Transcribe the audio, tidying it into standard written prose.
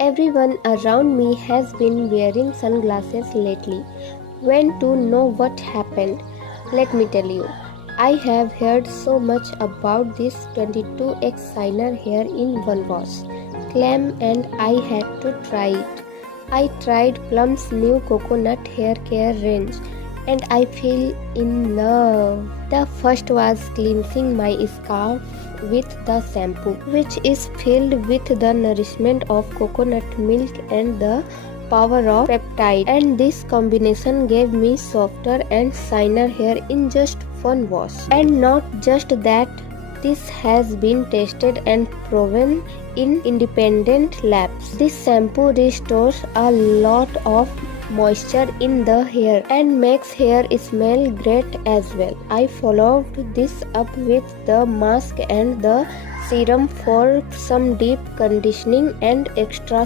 Everyone around me has been wearing sunglasses lately. Want to know what happened? Let me tell you. I have heard so much about this 22x shiner hair in one wash claim and I had to try it. I tried Plum's new coconut hair care range and I fell in love. The first was cleansing my scalp with the shampoo, which is filled with the nourishment of coconut milk and the power of peptide, and this combination gave me softer and shinier hair in just one wash. And not just that, this has been tested and proven in independent labs. This shampoo restores a lot of moisture in the hair and makes hair smell great as well. I followed this up with the mask and the serum for some deep conditioning and extra